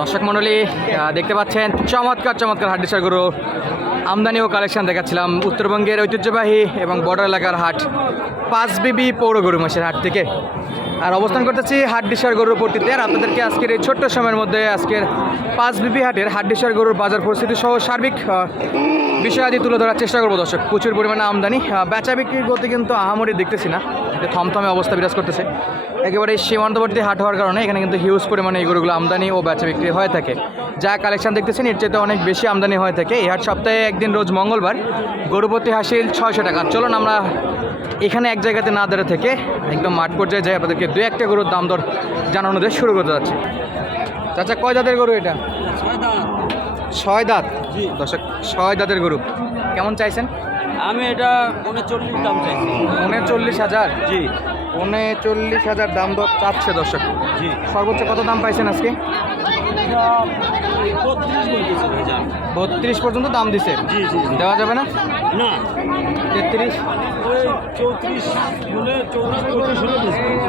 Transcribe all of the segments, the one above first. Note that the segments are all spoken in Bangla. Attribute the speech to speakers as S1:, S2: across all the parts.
S1: দর্শক মণ্ডলী দেখতে পাচ্ছেন, চমৎকার চমৎকার হাড্ডিসার গরু। আমদানি ও কালেকশন দেখাচ্ছিলাম। উত্তরবঙ্গের ঐতিহ্যবাহী এবং বর্ডার এলাকার হাট পাঁচ বিবি পৌর গরু মাসের হাট থেকে। আর অবস্থান করতেছি হাড্ডিসার গরুর পট্টিতে। আর আপনাদেরকে আজকের এই ছোট্ট সময়ের মধ্যে আজকের পাঁচ বিবি হাটের হাড্ডিসার গরুর বাজার পরিস্থিতি সহ সার্বিক বিষয়াদি তুলে ধরার চেষ্টা করব দর্শক। প্রচুর পরিমাণে আমদানি বেচা বিক্রির গতি কিন্তু আহামরি দেখতেছি না। থমথমে অবস্থা বিরাজ করতেছে। একেবারে সীমান্তবর্তী হাট হওয়ার কারণে এখানে কিন্তু হিউজ পরিমাণে এই গরুগুলো আমদানি ও বেচা বিক্রি হয়ে থাকে। যা কালেকশন দেখতেছেন, এর চাইতে অনেক বেশি আমদানি হয়ে থাকে। এই হাট সপ্তাহে একদিন রোজ মঙ্গলবার গরুপতি হাসিল ছয়শো টাকা। চলুন আমরা এখানে এক জায়গাতে না দাঁড়িয়ে থেকে একদম মাঠ পর্যায়ে যাই, আপনাদেরকে দু একটা গরুর দাম দর জানানো দিয়ে শুরু করতে যাচ্ছি। চাচা কয় দাঁতের গরু এটা? ছয় দাঁত। দর্শক ছয় দাঁতের গরু। কেমন চাইছেন?
S2: আমি এটা উনচল্লিশ দাম চাইছি।
S1: উনচল্লিশ হাজার?
S2: জি।
S1: উনচল্লিশ হাজার দাম দর চাচ্ছে দর্শক।
S2: জি।
S1: সর্বোচ্চ কত দাম পাইছেন আজকে?
S2: বত্রিশ
S1: পর্যন্ত দাম দিছে।
S2: জি জি জি।
S1: দেওয়া যাবে না?
S2: না।
S1: তেত্রিশ?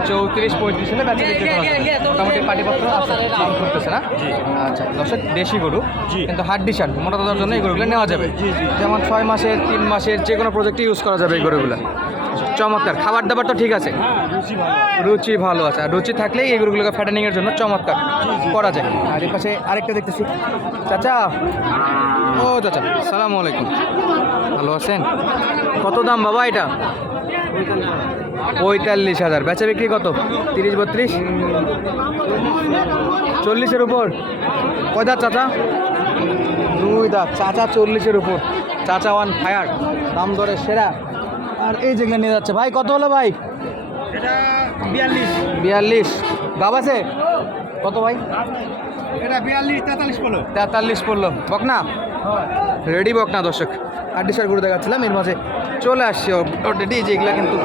S2: চৌত্রিশ পঁয়ত্রিশ হলে
S1: করা মোটামুটি পাটিপত্র দাম করতেছে না? আচ্ছা দর্শক দেশি গরু।
S2: জি।
S1: কিন্তু হাট ডিশান মোটা তাজার জন্য এই গরুগুলো নেওয়া যাবে।
S2: জি, জি।
S1: যেমন ছয় মাসের তিন মাসের যে কোনো প্রজেক্টে ইউজ করা যাবে এই গরুগুলো। চমৎকার। খাবার দাবার তো ঠিক আছে।
S2: রুচি ভালো
S1: আছে। আর রুচি থাকলে এই গরুগুলোকে ফ্যাটেনিংয়ের জন্য চমৎকার করা যায়। আর এর পাশে আরেকটা দেখতেছি। চাচা। ও চাচা সালাম আলাইকুম। ভালো আছেন? কত দাম বাবা এটা? পঁয়তাল্লিশ হাজার। বেচা বিক্রি কত? তিরিশ, বত্রিশ? চল্লিশের উপর? কয় চাচা? দুই দাঁত। চাচা চল্লিশের উপর। চাচা ওয়ান ফায়ার। দাম দরে সেরা। আর এই যেগুলো নিয়ে যাচ্ছে। ভাই কত হলো ভাই?
S2: বিয়াল্লিশ।
S1: গাব আছে? কত ভাই?
S2: এটা বিয়াল্লিশ তেতাল্লিশ পড়ল।
S1: তেতাল্লিশ পড়ল। বকনা? রেডি বকনা দর্শক। আডিসার গরু দেখাচ্ছিলাম এর মাঝে চলে আসছে অলরেডি যেগুলো কিন্তু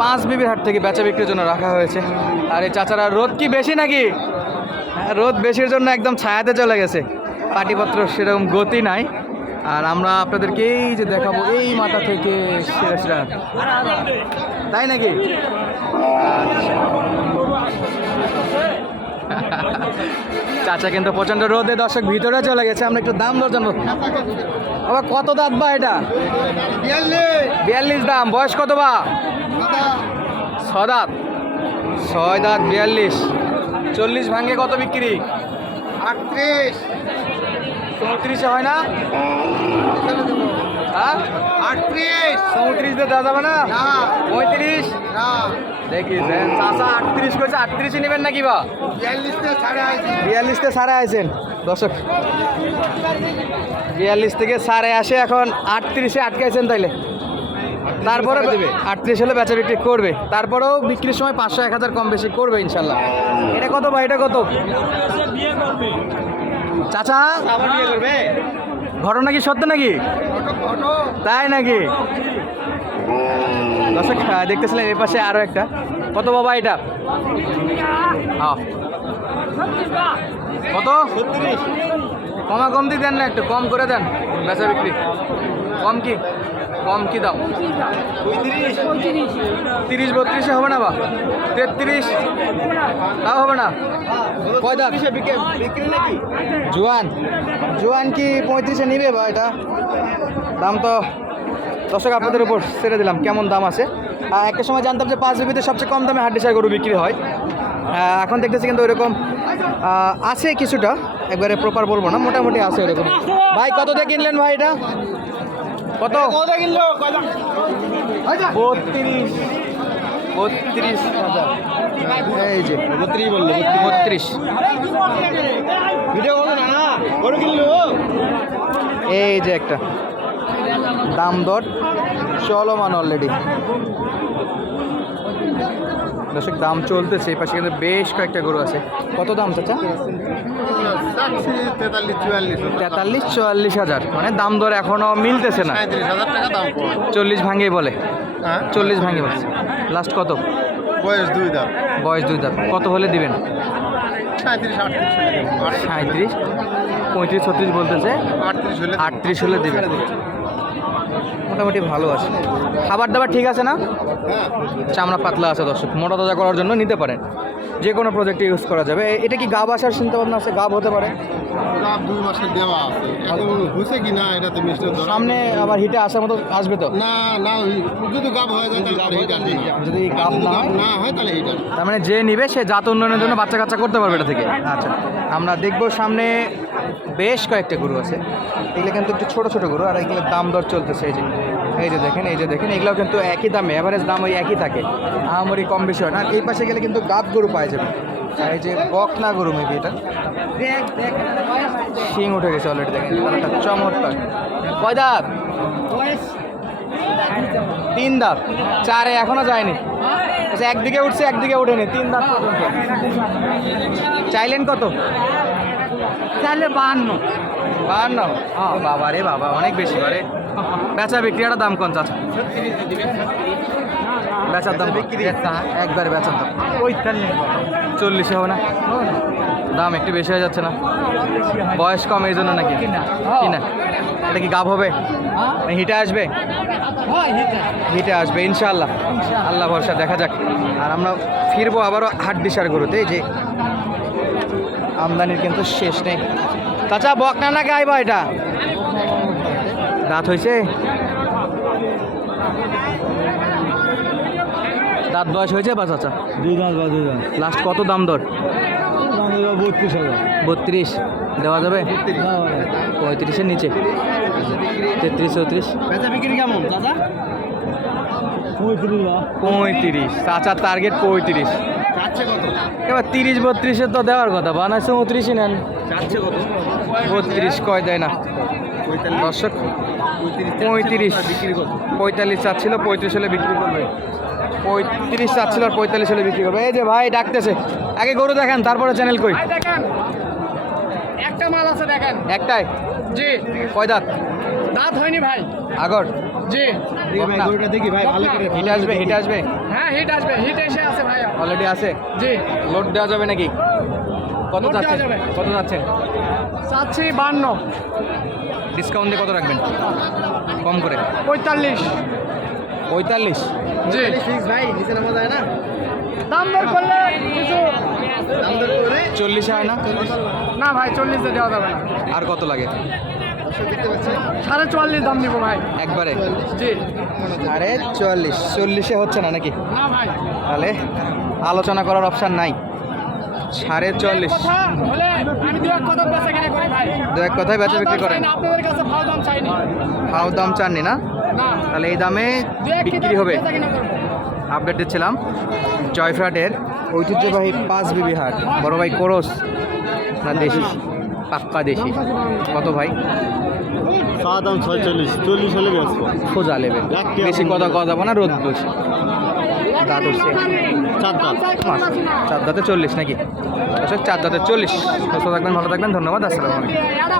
S1: পাঁচ বিবির হাট থেকে বেচা বিক্রির জন্য রাখা হয়েছে। আর এই চাচারা রোদ কি বেশি নাকি? হ্যাঁ, রোদ বেশির জন্য একদম ছায়াতে চলে গেছে। পাটিপত্র সেরকম গতি নাই। আর আমরা আপনাদেরকে এই যে দেখাবো, এই মাথা থেকে সেরা তাই নাকি? চাচা কিন্তু প্রচণ্ড রোদে, দর্শক ভিতরে চলে গেছে, আমরা একটু দাম দর আবার কত দাঁত বা এটা? বিয়াল্লিশ দাম। বয়স কত বা? ছ ছয় দাঁত, বিয়াল্লিশ। চল্লিশ ভাঙ্গে কত বিক্রি?
S2: আটত্রিশ।
S1: চৌত্রিশে হয় না? হ্যাঁ?
S2: আটত্রিশ।
S1: চৌত্রিশ দিয়ে দেওয়া যাবে না। পঁয়ত্রিশ? দেখি আটত্রিশ করেছে আটত্রিশে নেবেন নাকি বা?
S2: সাড়ে
S1: দর্শক বিয়াল্লিশ থেকে সাড়ে আসে এখন আটত্রিশে আটকাইছেন তাইলে। তারপরে আটত্রিশ হলে বেচা বিক্রি করবে। তারপরেও বিক্রির সময় পাঁচশো এক হাজার কম বেশি করবে ইনশাল্লাহ। এটা কত ভাই? এটা কত? চাচা? ঘটনা কি সত্য নাকি? তাই নাকি? দেখতেছিলাম এই পাশে আরও একটা। কত বাবা এটা। কত? কমা কমতি দেন না একটু, কম করে দেন। বেচা বিক্রি। কম কি? কম কি দাম? তিরিশ বত্রিশে হবে না বা? তেত্রিশ? তাও হবে না? কয় দাম
S2: বিক্রি নাকি?
S1: জোয়ান। জোয়ান কি পঁয়ত্রিশে নিবে বা এটা? দাম তো দর্শক আপনাদের উপর ছেড়ে দিলাম কেমন দাম আছে? আহ, একটা সময় জানতাম যে পাঁচ বিবিতে সবচেয়ে কম দামে হাড্ডিসার গরু বিক্রি হয়। এখন দেখতেছি কিন্তু ওইরকম আছে কিছুটা একবারে প্রপার বলব না মোটামুটি আছে ওইরকম। ভাই কত দিয়ে কিনলেন ভাই এটা? কত? বত্রিশ। বত্রিশ হাজার। এই যে।
S2: বত্রিশ বলল
S1: বত্রিশ। এই যে একটা। দাম দর চলমান অলরেডি দর্শক দাম চলতেছে এই পাশে কিন্তু বেশ কয়েকটা গরু আছে। কত দাম চাচা?
S2: তেতাল্লিশ চুয়াল্লিশ
S1: হাজার। মানে দাম দর এখনও মিলতেছে না। চল্লিশ ভাঙেই বলে।
S2: হ্যাঁ?
S1: চল্লিশ ভাঙে বলে। লাস্ট কত?
S2: বয়স দুই দাম
S1: বয়স দুই দাম কত হলে দিবেন?
S2: সাঁত্রিশ
S1: পঁয়ত্রিশ ছত্রিশ বলতেছে।
S2: আটত্রিশ হলে
S1: আটত্রিশ হলে দিবেন। মোটামুটি ভালো আছে। খাবার দাবার ঠিক আছে না?
S2: হ্যাঁ
S1: চামড়া পাতলা আছে দর্শক মোটা তাজা করার জন্য নিতে পারেন। যে কোনো প্রজেক্টে ইউজ করা যাবে। এটা কি গাব আসার চিন্তা ভাবনা আছে? গাব হতে পারে।
S3: গাব দুই মাসের দেওয়া আছে। এখন হয়েছে কি না এটা তো মিষ্টি ধরা
S1: সামনে আবার হিটে আসার মতো আসবে তো?
S3: না না যদি গাব হয়ে যায় তাহলে হিট আসবে
S1: যদি গাব না হয়?
S3: না হয় তাহলে হিট আসবে
S1: তার মানে যে নিবে সে জাত উন্নয়নের জন্য বাচ্চা কাচ্চা করতে পারবে এটা থেকে। আচ্ছা আমরা দেখব সামনে বেশ কয়েকটা গরু আছে। এগুলো কিন্তু একটু ছোট ছোট গরু আর এগুলোর দাম দর চলতেছে। এই যে এই যে দেখেন এই যে দেখেন এগুলো কিন্তু একই দামে। অ্যাভারেজ দাম ওই একই থাকে। আহামরি কম বেশি হয় না। এই পাশে গেলে কিন্তু গাব গরু পাওয়া যাবে। আর এই যে বকনা গরু মেবি এটা? শিং উঠে গেছে অলরেডি দেখেন কালারটা চমৎকার। কয় দাঁত? তিন দাঁত। চারে এখনও যায়নি। আচ্ছা একদিকে উঠছে একদিকে উঠেনি তিন দাঁত পর্যন্ত। চাইলেন কত?
S2: চাইলে বাহান্ন।
S1: বাহান্ন? বাবা রে বাবা অনেক বেশি করে। বেচা বিক্রিয়াটা দাম কোন চাচা? বেচার দাম বিক্রি? একবারে বেচার দাম।
S2: পঁয়তাল্লিশ
S1: চল্লিশে হবে না? দাম একটু বেশি হয়ে যাচ্ছে না? বয়স কম এই জন্য নাকি?
S2: কিনা।
S1: কিনা। এটা কি গাব হবে? না হিটে আসবে? হিটে। আসবে ইনশাআল্লাহ। আল্লাহ ভরসা দেখা যাক। আর আমরা ফিরবো আবারও হাট দিশার গরুতে এই যে আমদানির কিন্তু শেষ নেই। তাছাড়া বকনা না গাইবা এটা? দাঁত হয়েছে দাঁত বয়স হয়েছে বা চাচা?
S2: দুই দাঁত বা দুই দাঁত।
S1: লাস্ট কত দাম দর?
S2: বত্রিশ হাজার।
S1: বত্রিশ। দেওয়া যাবে? পঁয়ত্রিশের নিচে। তেত্রিশ চৌত্রিশ।
S2: বেচা বিক্রি কেমন দাদা পঁয়ত্রিশ
S1: চাচার টার্গেট পঁয়ত্রিশ। এবার তিরিশ বত্রিশের তো দেওয়ার কথা। বানা চৌত্রিশই নেন। বত্রিশ কয় দেয় না? দর্শক পঁয়ত্রিশ পঁয়তাল্লিশ চাচ্ছিল পঁয়ত্রিশ হলে বিক্রি করবে। পঁয়ত্রিশ চাচ্ছিল আর পঁয়তাল্লিশ হলে বিক্রি করবে। এই যে ভাই ডাকতেছে। আগে গরু দেখেন তারপরে চ্যানেল কই?
S2: দেখেন। একটা মাল আছে দেখেন।
S1: একটাই?
S2: জি।
S1: কয় দাঁত?
S2: দাঁত হয়নি ভাই।
S1: আগর?
S2: জি।
S3: গরুটা দেখি ভাই ভালো করে
S1: হিটে আসবে হিটে আসবে?
S2: হ্যাঁ হিট আসবে হিট এসে আছে ভাই।
S1: অলরেডি আছে?
S2: জি।
S1: লোড দেওয়া যাবে নাকি? কত যাচ্ছে? কত যাচ্ছেন
S2: চাচ্ছি বান্ন।
S1: ডিসকাউন্ট দিয়ে কত রাখবেন? কম করে।
S2: পঁয়তাল্লিশ।
S1: পঁয়তাল্লিশ।
S2: জি।
S3: ভাই নিচে নামা যায় না?
S2: দাম দর করলে কিছু
S3: দাম
S1: চল্লিশে হয় না?
S2: না ভাই চল্লিশে দেওয়া যাবে না।
S1: আর কত লাগে?
S2: সাড়ে চুয়াল্লিশ দাম দিব ভাই।
S1: একবারে?
S2: জি।
S1: আরে চুয়াল্লিশ। চল্লিশে হচ্ছে না নাকি?
S2: না ভাই।
S1: তাহলে আলোচনা করার অপশান নাই। সাড়ে চল্লিশ।
S2: দু এক কথা বেচা কিনে করি ভাই।
S1: দু এক কথায় বেচা বিক্রি করেন।
S2: না, আপনাদের কাছে ভালো দাম
S1: চাননি না?
S2: না।
S1: তাহলে এই দামে বিক্রি হবে। আপডেট দিচ্ছিলাম। জয়ফ্রাটের ঐতিহ্যবাহী পাঁচ বিবি হাট। বড় ভাই কোরস না দেশি? পাক্কা দেশি। কত ভাই?
S3: চা দাম ছয়চল্লিশ চল্লিশ হলে ব্যস্ত
S1: খোঁজা নেবেন বেশি কথা কথা না রোদ বেশি দাঁত উঠছে।
S3: চার দাঁত।
S1: মাস চার দাঁতে চল্লিশ নাকি? আচ্ছা চার দাঁতে চল্লিশ। সুস্থ থাকবেন ভালো থাকবেন ধন্যবাদ আসসালামু আলাইকুম।